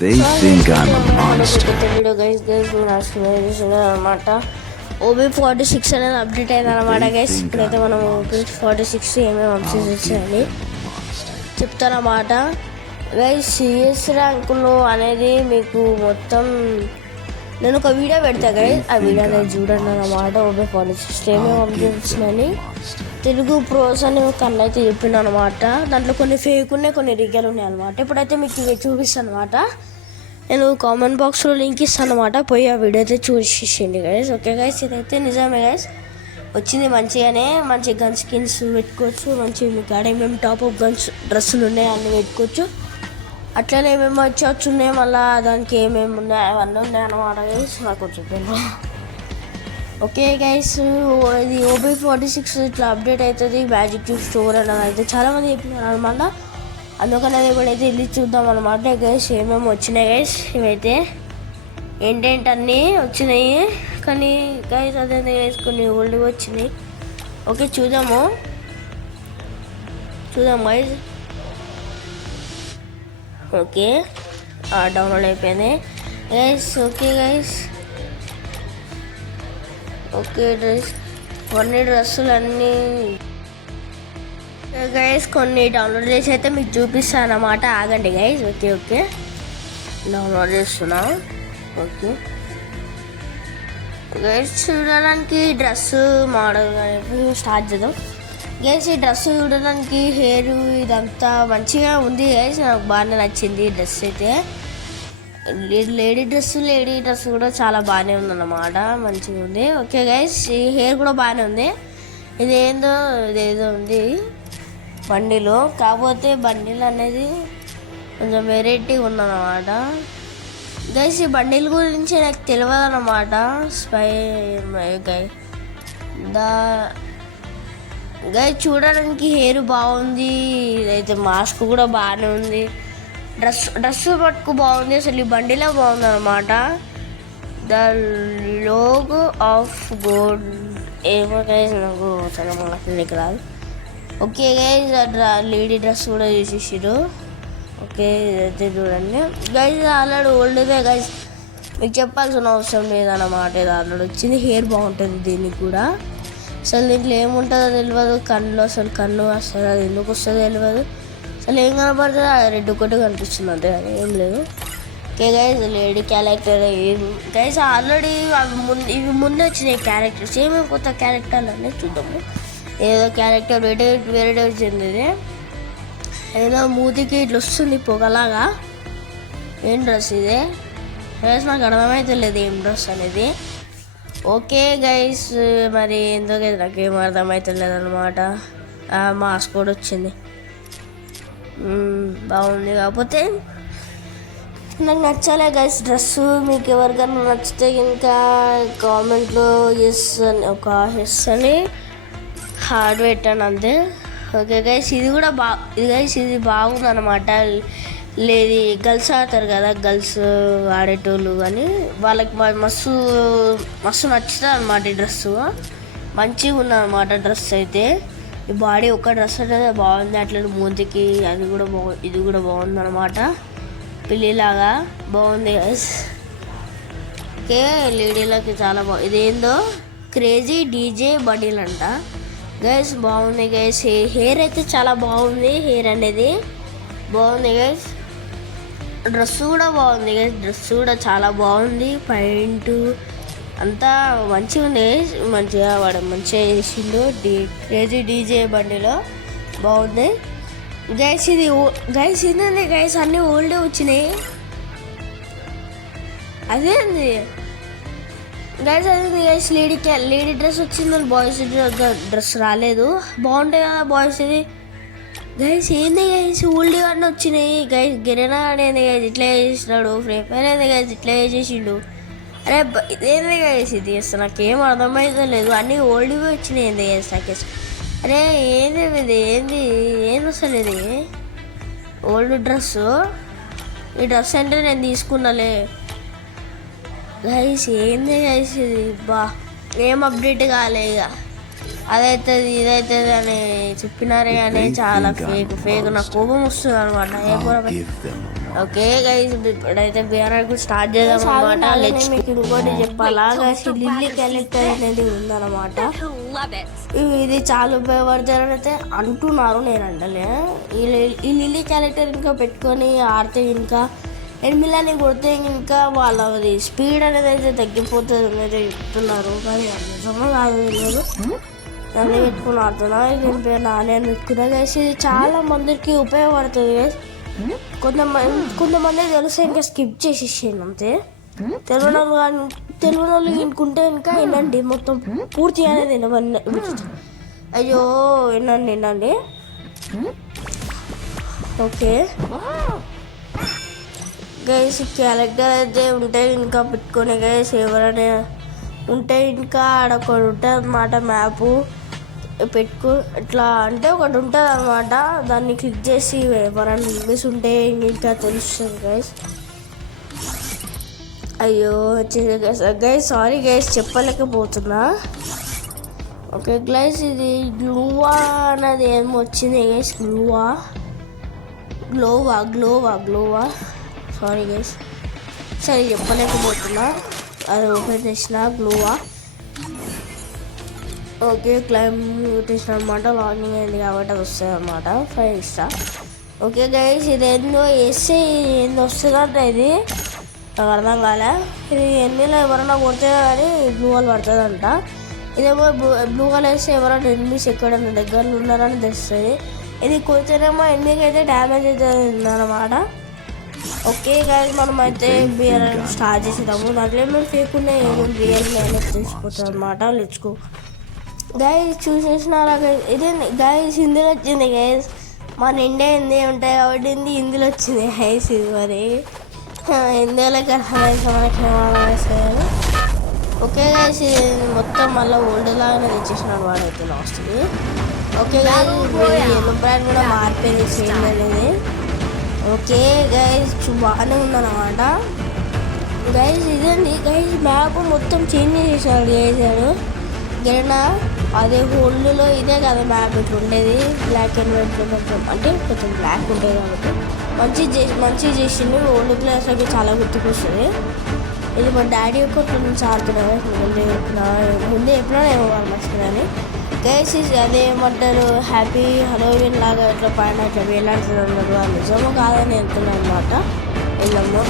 They think I'm a monster. అనమాట OB46 అనేది update అయింది అనమాట గైస్. ఇప్పుడైతే మనం OB46 ఏమేమి అప్డేట్స్ అని చెప్తానమాట గైస్. సిఎస్ ర్యాంకులు అనేది మీకు మొత్తం నేను ఒక వీడియో పెడతా గైస్, ఆ వీడియో అనేది చూడండి అన్నమాట. OB46 ఏమేమి అప్డేట్స్ అని తెలుగు ప్రోస్ అని ఒక అన్న అయితే చెప్పిండు అనమాట. దాంట్లో కొన్ని ఫేక్ ఉన్నాయి, కొన్ని రియల్ ఉన్నాయి అనమాట. ఇప్పుడైతే మీకు ఇవి చూపిస్తాను అనమాట. నేను కామెంట్ బాక్స్లో లింక్ ఇస్తాను అనమాట, పోయి ఆ వీడియో అయితే చూసేయండి గైస్. ఓకే గైస్, ఇదైతే నిజమే గైస్, వచ్చింది మంచిగానే. మంచి గన్ స్కిన్స్ పెట్టుకోవచ్చు, మంచి మీకు ఆడ ఏమేమి టాప్ అప్ గన్స్ డ్రెస్సులు ఉన్నాయి అన్నీ పెట్టుకోవచ్చు. అట్లనే ఏమేమి వచ్చి ఉన్నాయి, మళ్ళీ దానికి ఏమేమి ఉన్నాయి అవన్నీ ఉన్నాయి అన్నమాట గైస్. నాకు కొంచెం ఓకే గైస్, ఇది OB46 ఇట్లా అప్డేట్ అవుతుంది మ్యాజిక్ క్యూబ్ స్టోర్ అని అయితే చాలామంది చెప్పినారు అనమాట. అందుకని ఇప్పుడైతే వెళ్ళి చూద్దాం అనమాట గైస్ ఏమేమి వచ్చినాయి గైస్. ఇవైతే ఏంటేంటన్నీ వచ్చినాయి, కానీ గైస్ అదే గైస్ కొన్ని ఓల్డ్ వచ్చినాయి. ఓకే చూద్దాం గైస్. ఓకే డౌన్లోడ్ అయిపోయింది గైస్. ఓకే గైస్, ఓకే కొన్ని డ్రెస్సులు అన్నీ గైస్ కొన్ని డౌన్లోడ్ చేసి అయితే మీకు చూపిస్తాను అన్నమాట. ఆగండి గైస్. ఓకే ఓకే డౌన్లోడ్ చేస్తున్నా. ఓకే గైస్, చూడడానికి డ్రెస్సు మోడల్ స్టార్ట్ చేద్దాం గైస్. ఈ డ్రెస్ చూడడానికి హెయిర్ ఇదంతా మంచిగా ఉంది గైస్, నాకు బాగానే నచ్చింది ఈ డ్రెస్ అయితే. లేడీ డ్రెస్ కూడా చాలా బాగానే ఉందన్నమాట, మంచిగా ఉంది. ఓకే గైస్, ఈ హెయిర్ కూడా బాగానే ఉంది. ఇదేదో ఉంది బండిలో, కాకపోతే బండిల్ అనేది కొంచెం వెరైటీ ఉందన్నమాట గైస్. ఈ బండిల్ గురించి నాకు తెలియదు అన్నమాట. గైస్ చూడడానికి హెయిర్ బాగుంది, ఇదైతే మాస్క్ కూడా బాగానే ఉంది. డ్రెస్ పట్టుకు బాగుంది, అసలు ఈ బండిలో బాగుంది అనమాట. ద లోగో ఆఫ్ గోల్డ్ ఏమో గైస్, నాకు చాలా మాట్లాడలేక రాదు. ఓకే గైస్, లేడీ డ్రెస్ కూడా చూసేసారు. ఓకే ఇదైతే చూడండి గైస్, ఆల్రెడీ ఓల్డ్దే గైస్, మీకు చెప్పాల్సిన అవసరం లేదన్నమాట. ఇది ఆల్రెడీ వచ్చింది. హెయిర్ బాగుంటుంది దీనికి కూడా. అసలు దీంట్లో ఏముంటుందో తెలియదు, కన్ను అసలు అది ఎందుకు వస్తుందో తెలియదు. అసలు ఏం కనపడుతుంది, రెడ్ ఒకటి కనిపిస్తుంది అంతే, కానీ ఏం లేదు. Okay guys, lady character guys already ఇవి ముందు వచ్చినాయి క్యారెక్టర్స్. ఏమేమి కొత్త క్యారెక్టర్లు అనేది చూద్దాము. ఏదో క్యారెక్టర్ వేరే వచ్చింది, ఏదో మూతికి ఇట్లా వస్తుంది పొగలాగా. ఏం డ్రెస్ ఇదే గైస్, నాకు అర్థమైతే లేదు ఏం డ్రెస్ అనేది. ఓకే గైస్, మరి ఎందుకు నాకేం అర్థమైతే లేదనమాట. మాస్క్ కూడా వచ్చింది, బాగుంది. కాకపోతే నాకు నచ్చాలే గైస్ డ్రెస్సు. మీకు ఎవరికైనా నచ్చితే ఇంకా కామెంట్లో ఎస్ అని హార్డ్ పెట్టండి అంతే. ఓకే గైస్, ఇది కూడా ఇది బాగుంది అనమాట. లేదు గర్ల్స్ ఆడతారు కదా, గర్ల్స్ ఆడేటోళ్ళు, కానీ వాళ్ళకి మస్తు నచ్చుతుంది అనమాట ఈ డ్రెస్సు. మంచిగా ఉందన్నమాట డ్రెస్ అయితే. ఈ బాడీ ఒక డ్రెస్ అనేది బాగుంది, అట్లా మూతికి ఇది కూడా బాగుంది అనమాట. పిల్లిలాగా బాగుంది గైస్. ఓకే లేడీలకి చాలా బాగుంది. ఇదేందో క్రేజీ డీజే బండిల్ అంట గైస్, బాగుంది గైస్. హెయిర్ అయితే చాలా బాగుంది, హెయిర్ అనేది బాగుంది గైస్. డ్రెస్ కూడా బాగుంది గైస్, డ్రెస్ కూడా చాలా బాగుంది. ప్యాంటు అంతా మంచిగా ఉంది, మంచిగా వాడు మంచిగా చేసిండు. క్రేజీ డీజే బండిలో బాగుంది గైస్. ఇదండి గైస్, అన్నీ ఓల్డే వచ్చినాయి. అదేంది గైస్, అదేంది గైస్, లేడీ డ్రెస్ వచ్చింది, బాయ్స్ డ్రెస్ రాలేదు. బాగుంటాయి కదా బాయ్స్ ఇది గైస్. ఏంది గైస్, ఓల్డ్ అన్నీ వచ్చినాయి గైస్. గిరెనా ఆడేంది గైస్, ఇట్లా చేసినాడు. ఫ్రీ ఫైర్ ఏంది గైస్, ఇట్లా చేసేసిండు. అరే ఇదేంది గైస్, ఇది అసలు నాకేం అర్థమైతే లేదు. అన్నీ ఓల్డ్వి వచ్చినాయి ఏంది గైస్ నాకు. అరే ఏంది ఇది, ఏంది అసలు ఇది ఓల్డ్ డ్రెస్సు. ఈ డ్రెస్ అంటే నేను తీసుకున్నాలే గైస్. ఏంది గైస్ ఇది, ఏం అప్డేట్ కాలే. ఇక అదైతుంది ఇదైతుంది అని చెప్పినారే కానీ చాలా ఫేక్. నాకు కోపం వస్తుంది అనమాట. ఓకే గైస్ ఇప్పుడైతే బిఆర్ఆర్ స్టార్ట్ చేద్దాం అన్నమాట. మీకు ఇంకోటి చెప్పాలా గైస్, లిల్లీ క్యారెక్టర్ అనేది ఉందన్నమాట. ఇది చాలా ఉపయోగపడతారని అయితే అంటున్నారు, నేను అంటలే. ఈ లిల్లీ క్యారెక్టర్ ఇంకా పెట్టుకొని ఆడితే ఇంకా ఎనిమిలని కొడితే ఇంకా వాళ్ళది స్పీడ్ అనేది అయితే తగ్గిపోతుంది అనేది చెప్తున్నారు. కానీ నిజమో కాదు తెలియదు. నన్ను పెట్టుకుని ఆడుతున్నా. దీని పేరు నాని అని పెట్టుకున్నా గైస్. ఇది చాలా మందికి ఉపయోగపడుతుంది గైస్. కొంతమంది తెలిస్తే ఇంకా స్కిప్ చేసేసాను అంతే. తెలుగు వాళ్ళు వినుకుంటే ఇంకా వినండి మొత్తం పూర్తిగా అనేది వినవన్నీ. అయ్యో వినండి. ఓకే గైస్ క్యారెక్టర్ అయితే ఉంటే ఇంకా పెట్టుకునే గైస్. ఎవరైనా ఉంటే ఇంకా ఆడొకటి ఉంటుంది అన్నమాట. మ్యాపు పెట్టుకో ఇట్లా అంటే ఒకటి ఉంటుంది అనమాట. దాన్ని క్లిక్ చేసి ఎవరైనా మిస్ ఉంటే ఇంకా తెలుస్తుంది గైస్. అయ్యో గైస్ సారీ గైస్ చెప్పలేకపోతున్నా. ఓకే గైస్ ఇది గ్లూవా అన్నది ఏమో వచ్చింది గైస్. గ్లోవా సారీ గైస్ సరే చెప్పలేకపోతున్నా. అది ఓపెన్ చేసిన గ్లోవా. ఓకే క్లైమ్ చేసిన అనమాట. లాగిన్ అయింది కాబట్టి అది వస్తుంది అనమాట. 5 స్టార్. ఓకే గైస్ ఇది ఏందో వేస్తే ఏందో వస్తుందంట. ఇది నాకు అర్థం కాలే. ఇది ఎన్నిలో ఎవరైనా కొడితే కానీ బ్లూ వాల్ పడుతుందంట. ఇదేమో బ్లూ వాల్ వేస్తే ఎవరైనా ఎనిమిస్ ఎక్కడైనా దగ్గరలో ఉన్నారని తెలుస్తుంది. ఇది కొడితేనేమో ఎన్నికి అయితే డ్యామేజ్ అవుతుంది అన్నమాట. ఓకే గైస్ మనం అయితే బిఆర్ స్టార్ట్ చేసేద్దాము. దాంట్లో ఏమైనా ఫేక్ ఉన్నాయి ఏమో రియల్ అనేది తెలిసిపోతుంది అనమాట. లెట్స్ గైస్ చూసేసినారా గైస్. ఇదే గైస్ హిందీలో వచ్చింది గైస్. మన ఇండియా హిందీ ఉంటాయి కాబట్టి హిందీలో వచ్చింది గైస్. ఇది మరి హిందీలోకి అర్థమైతే మనకి ఏమర్థమవుతుంది. ఓకే గైస్ ఇది మొత్తం మళ్ళీ ఓల్డ్ లాగానే తెచ్చేసినాడు వాడైతే లాస్ట్కి. ఓకే గైస్ ఎల్లో బ్రాండ్ కూడా మారిపోయింది సేమ్ అనేది. ఓకే గైస్ బాగానే ఉందన్నమాట. గైస్ ఇదండి గైస్ మ్యాప్ మొత్తం చేంజ్ చేసేసాడు గైస్. గైనా అదే హోల్డ్లో ఇదే కదా మ్యాప్ ఇట్లా ఉండేది. బ్లాక్ అండ్ వైట్లో కొంచెం అంటే కొంచెం బ్లాక్ ఉంటుంది కాబట్టి మంచిగా చేసింది. ఓల్డ్ ప్లేస్ అయితే చాలా గుర్తుకొస్తుంది. ఇది మా డాడీ యొక్క నుంచి ఆడుతున్నాను. ముందే ఎప్పుడైనా ఏమో మర్చిపోయాను గైస్. అదేమంటారు హ్యాపీ హలోవిన్ లాగా ఇట్లా పైన ఇట్లా వేలాడుతున్నారు. నిజమో కాదని వెళ్తున్నాను అనమాట. వెళ్ళము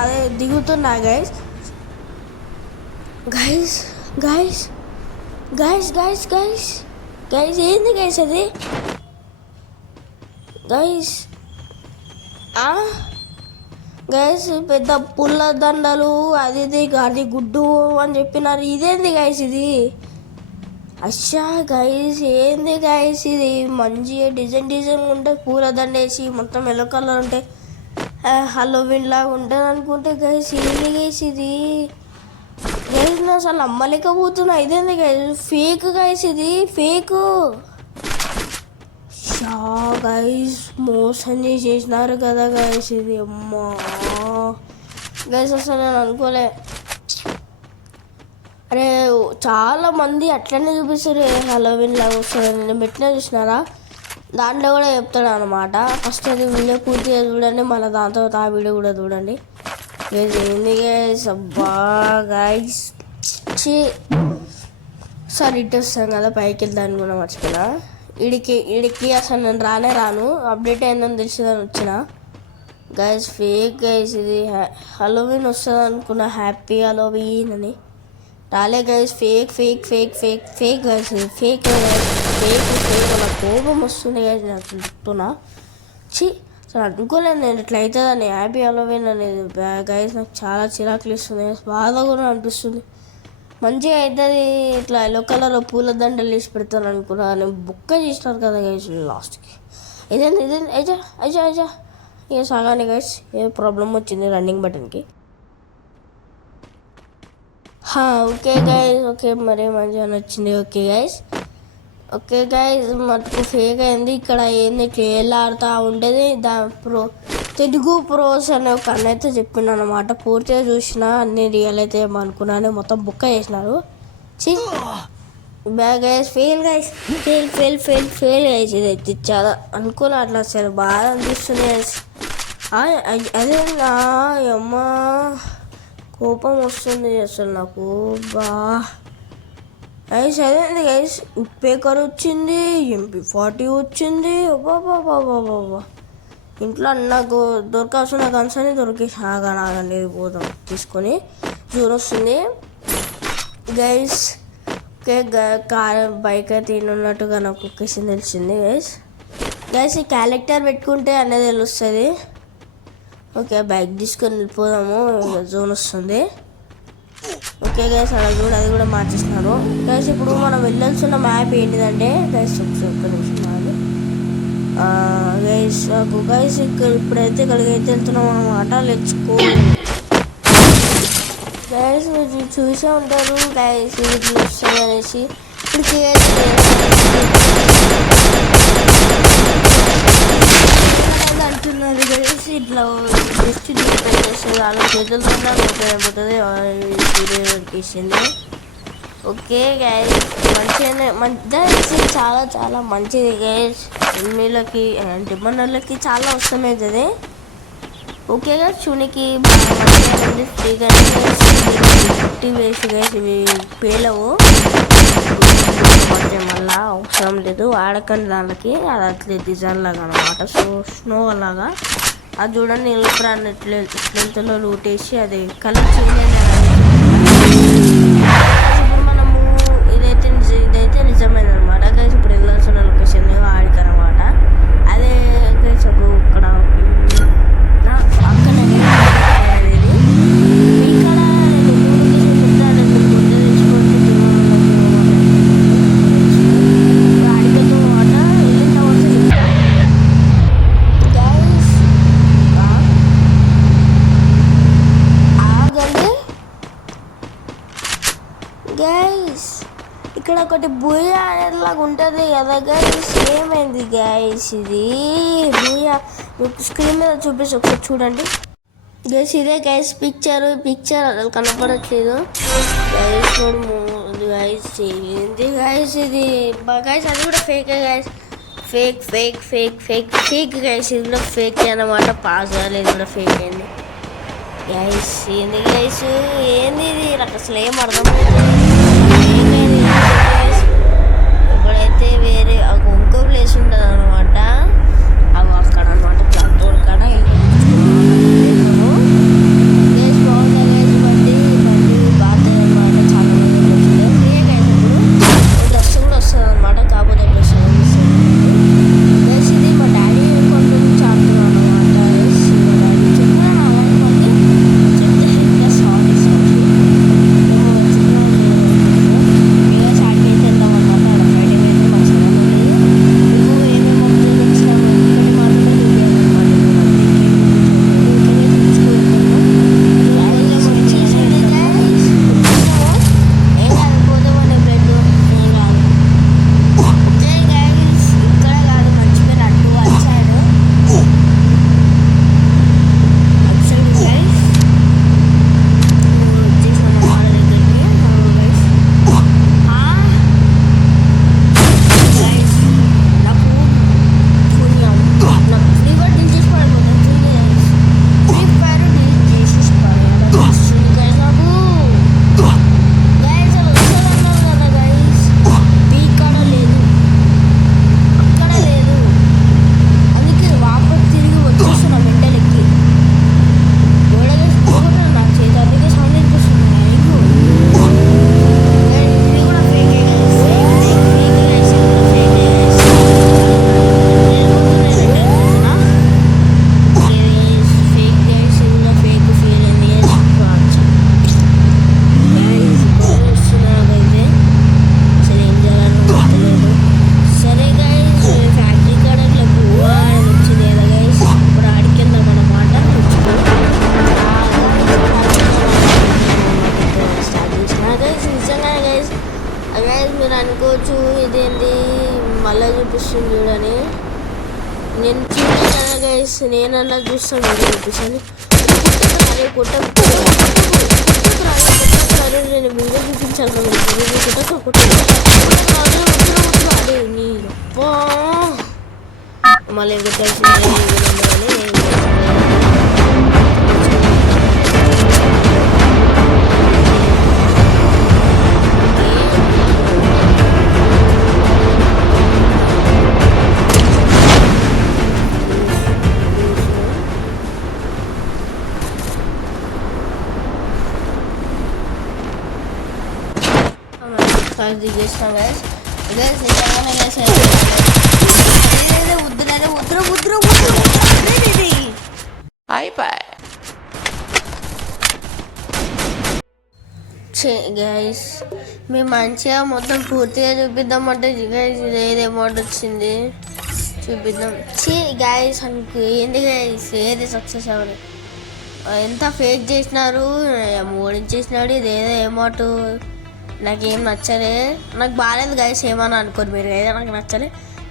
అదే దిగుతున్నా గైస్. గైస్ ఏంది గైస్ అది గైస్ పెద్ద పుల్ల దండలు అది గాడి గుడ్డు అని చెప్పినారు. ఇదేంది గైస్ ఇది? అచ్చా గైస్ ఏంది గైస్ ఇది? మంచిగా డిజైన్ ఉంటే పూల దండ వేసి మొత్తం ఎల్లో కలర్ ఉంటే హలోవిన్ లాగా ఉంటుంది అనుకుంటే గైస్ ఏంది గైస్ ఇది? గైస్ నేను అసలు నమ్మలేకపోతున్నా. ఇదేంది గైస్ ఫేక్ గైస్ ఇది ఫేక్. గైస్ మోసం చేసినారు కదా గైస్. ఇది అమ్మా గైస్ అసలు నేను అనుకోలే. అరే చాలా మంది అట్లనే చూపిస్తారు హలోవిన్ లాగా వస్తుంది. నేను పెట్టినా చూసినారా దాంట్లో కూడా చెప్తాడు అనమాట. ఫస్ట్ అది వీడియో పూర్తిగా చూడండి, మళ్ళీ దాంతో ఆ వీడియో కూడా చూడండి. గైస్ ఏంది గైస్ అబ్బా గైస్ సార్ ఇటు వస్తాను కదా పైకి వెళ్దాను కూడా మర్చిపోయినా. ఈడికి అసలు నేను రాను అప్డేట్ అయిందని తెలిసిందని వచ్చిన. గైస్ ఫేక్ గైస్ ఇది. హలోవిన్ వస్తుంది అనుకున్నా హ్యాపీ హలోవిన్ అని రాలే గైస్. ఫేక్ గైస్ ఫేక్ అలా కోపం వస్తుంది గైస్. నేను అసలు చెప్తున్నా అసలు అనుకోలేదు నేను ఇట్లా అవుతుందని. హ్యాపీ హలోవిన్ అనేది గైస్ నాకు చాలా చిరాకులు ఇస్తుంది, బాధ కూడా అనిపిస్తుంది. మంచిగా అవుతుంది ఇట్లా ఎల్లో కలర్లో పూల దండలు వేసి పెడతాను అనుకున్నా. నేను బుక్క చేసినారు కదా గైస్ లాస్ట్కి. ఇదేంటి అజా ఇక సాగానే గైస్ ఏ ప్రాబ్లం వచ్చింది రన్నింగ్ బటన్కి. ఓకే గైస్ ఓకే మరీ మంచిగా వచ్చింది. ఓకే గైస్ మటుకు ఫేక్ అయింది. ఇక్కడ ఏంది ట్రేల్ ఆడుతూ ఉండేది తెలుగు ప్రోస్ అనే ఒక అన్న అయితే చెప్పిండు అనమాట. పూర్తిగా చూసిన అన్ని రియల్ అయితే ఏమనుకున్నాను మొత్తం బుక్క చేసినారు. గైస్ ఫెయిల్ గైస్ ఇది అయితే చాలా అనుకోలే. అట్లా అసలు బాగా అనిపిస్తుంది గైస్. అదే నా అమ్మ కోపం వస్తుంది అసలు నాకు. గైస్ అదేంది గైస్, ఉప్పేకర్ వచ్చింది, MP40 వచ్చింది. బాబా ఇంట్లో నాకు దొరకాల్సిన గన్స్ అని దొరికేసి ఆగండి పోదాం తీసుకొని. జూన్ వస్తుంది గైస్. ఓకే కార్ బైక్ అయితే ఉన్నట్టుగా నాకు లొకేషన్ తెలిసింది గైస్. ఈ క్యారెక్టర్ పెట్టుకుంటే అనేది తెలుస్తుంది. ఓకే బైక్ తీసుకొని వెళ్ళిపోదాము, జోన్ వస్తుంది. ఓకే గైస్ అలా చూడ అది కూడా మార్చేస్తున్నారు గైస్. ఇప్పుడు మనం వెళ్ళాల్సిన మ్యాప్ ఏంటిదంటే గైస్ ఒక్క నిమిషం గైస్ నాకు గైస్ ఇక్కడ ఇప్పుడైతే ఇక్కడికి అయితే వెళ్తున్నాం అనమాట. Let's go guys. మీరు చూసే ఉంటారు గైస్ వీటిలో వస్తాయి అనేసి. ఇప్పుడు అంటున్నారు గైస్, ఇట్లా జస్ట్ పెట్టేస్తుంది వాళ్ళ చేతులతో అయిపోతుంది తీసింది. ఓకే గైస్ మంచిగానే చాలా చాలా మంచిది గైస్. ఎన్నిళ్ళకి అంటే మనకి చాలా అవసరమవుతుంది. ఓకే గైస్ చూనికి ఫ్రీగా వేసి గైస్ ఇవి పేలవు, మళ్ళీ అవసరం లేదు వాడకండి దానికి. అది అట్లే డిజైన్ లాగా అనమాట, స్నో లాగా. అది చూడండి నిలబడి ఎట్లెంతలో లూటేసి అది కలర్ చేంజ్ అయినా. ఇప్పుడు మనము ఇదైతే నిజమైన అనమాట గైస్. ఇప్పుడు వెళ్ళాల్సిన లొకేషన్ ఆడికి అనమాట. అదే గైస్ ఇక్కడ అక్కడ గైస్ ఇక్కడ ఒకటి బూయా అనేలాగా ఉంటుంది కదా గైస్. ఏమైంది గైస్ ఇది బూయా స్క్రీన్ మీద చూపిస్తే ఒకసారి చూడండి గైస్. ఇదే గైస్ పిక్చర్ అసలు కనపడట్లేదు గైస్. గైస్ ఏంది గైస్ ఇది గైస్, అది కూడా ఫేక్ గైస్. Fake guys. ఇది కూడా ఫేక్ అన్నమాట. పాస్ కాలేదు కూడా ఫేక్ అయింది గైస్. ఏంది గైస్ ఏంది ఇది నాకు అసలు ఏం అర్థమవుతుంది. ఇప్పుడైతే వేరే ఇంకో ప్లేస్ ఉంటుంది అనమాట, అవి అక్కడ అనమాట ప్లాట్ఫోర్ కాడ. గైస్ బాగుంది గైస్. బండి బాగుంది అనమాట. చాలా మంది వచ్చింది ఫ్రీ గైస్. ఇప్పుడు డ్రెస్ కూడా వస్తుంది అనమాట. కాకపోతే డ్రెస్ గైస్ ఇది మా డాడీ కొంత నుంచి ఆడుతున్నాను అనమాట. మా డాడీ చెప్పాను అవన్నీ సారీ అనుకోవచ్చు ఇదేంటి మళ్ళీ చూపిస్తుంది చూడని. నేను చూడలేదు కదా గైస్, నేనన్నా చూస్తాను వీడియో చూపిస్తాను. అరే కొట్టకు నేను వీడియో చూపించాను అదే నీ మళ్ళీ కొట్టాల్సిందే. దిగేస్తాం గైస్ గైస్ నిజంగానే గైస్ ఉద్ర అయిపోయి గైస్ మేము మంచిగా మొత్తం పూర్తిగా చూపిద్దామంటే గైస్ ఏది అమౌంట్ వచ్చింది చూపిద్దాం గైస్ అనుకు ఏంది గైస్ ఏది సక్సెస్ అవ్వదు ఎంత ఫేక్ చేసినారు ఓడించేసినాడు ఇదేదో అమౌంట్ నాకేం నచ్చలే నాకు బాగాలేదు గైస్ ఏమన్నా అనుకోరు మీరు ఏదో నాకు నచ్చలే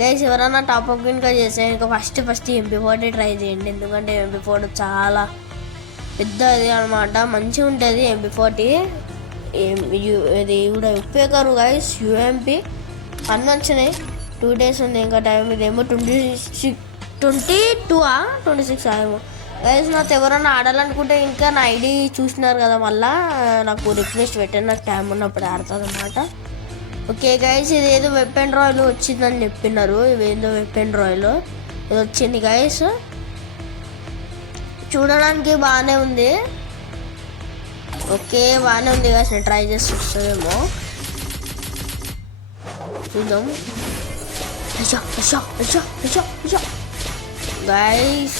గైస్ ఎవరన్నా టాప్అప్ ఇంకా చేస్తే ఇంకా ఫస్ట్ MP40 ట్రై చేయండి ఎందుకంటే MP40 చాలా పెద్దది అనమాట మంచిగా ఉంటుంది MP40 ఇది కూడా ఉపయోగరు గైస్ UMP అన్నీ వచ్చినాయి 2 days ఉంది ఇంకా టైం ఇదేమో 26 ఏమో గైస్ నాకు ఎవరన్నా ఆడాలనుకుంటే ఇంకా నా ఐడి చూసినారు కదా మళ్ళీ నాకు రిక్వెస్ట్ పెట్టండి నాకు టైం ఉన్నప్పుడు ఆడుతుంది అనమాట ఓకే గైస్ ఇదేదో వెపన్ రాయల్ వచ్చిందని చెప్పినారు ఇవేందో వెపన్ రాయల్ ఇది వచ్చింది గైస్ చూడడానికి బాగానే ఉంది ఓకే బాగానే ఉంది గైస్ నేను ట్రై చేసి వస్తుందేమో చూద్దాం గైస్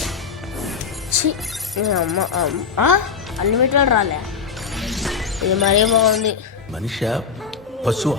అన్లిమిటెడ్ రాలే ఇది మరీ బాగుంది మనిషి పశువా